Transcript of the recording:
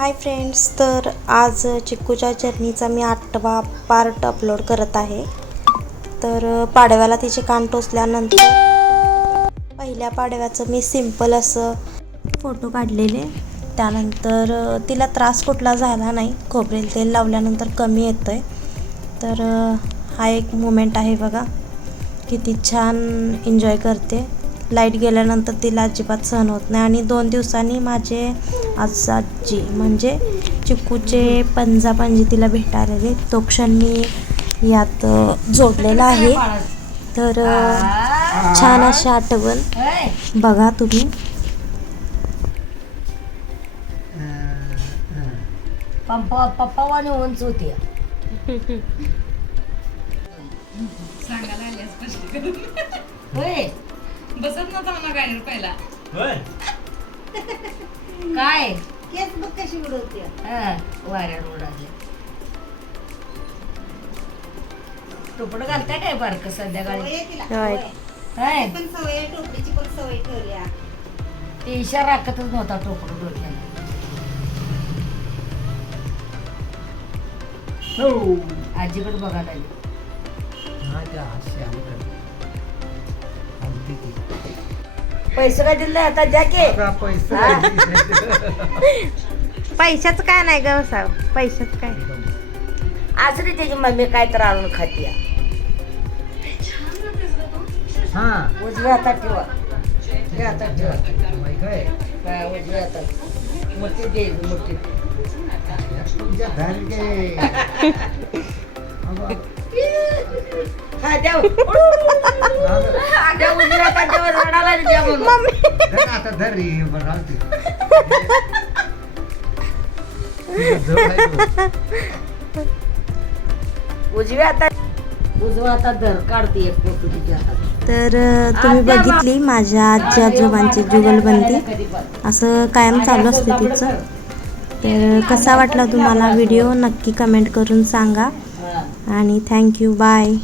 Hi friends, तर आज चिक्कूच्या जर्नीचा मी 8वा part upload करत आहे। तर पाडव्याला तिचे कान टोचल्यानंतर पहिल्या पाडव्याचं मी सिंपल असं फोटो काढलेले। त्यानंतर तिला त्रास कुठला झाला नाही, खोबरेल तेल लावल्यानंतर कमी येतंय। तर हा एक मोमेंट आहे बघा, किती छान एन्जॉय करते। लाईट गेल्यानंतर तिला अजिबात सहन होत नाही। आणि 2 दिवसांनी माझे आजी म्हणजे चिक्कूचे पंजी तिला भेटायला आले, तो क्षण मी यात जोडलेला आहे। तर छान अशी आठवण बघा तुम्ही। पप्पा वाणी उंच होती। सांगायला आली स्पष्ट करून होय बसत नव्हता म्हणा गाडीवर पहिला। होय काय केस बघ कशी उडवते. वाऱ्यावर उडाले। टोपड घालताय काय बारक संध्याकाळी? सवय आहे तिला. होय. हाय पण सवय आहे, टोपरीची पण सवय ठेवल्या. ते इशारा राखतच नव्हता टोपड डोक्याला। आजीकडे बघायला लागली। पैसे काय दिले आता द्या की। पैशाचं काय नाही ग साव, पैशाचं काय आज रे त्याची मम्मी काय तर आणून खाती। उजव्या हातात ठेवा, उजव्या हातात ठेवा, उजव्या हातात मोठी दे, मोठी हा द्या द्या, उजव्या हातात ठेवा, रडायला द्या म्हणून। आता धरी उजव्या हातात धर, काढते एक फोटो तिच्या हातात। तर तुम्ही बघितली माझ्या आजी आजोबांची जुगलबंदी, असं कायम चालू असते तिचं। तर कसा वाटला तुम्हाला व्हिडिओ नक्की कमेंट करून सांगा। आणि थँक्यू, बाय।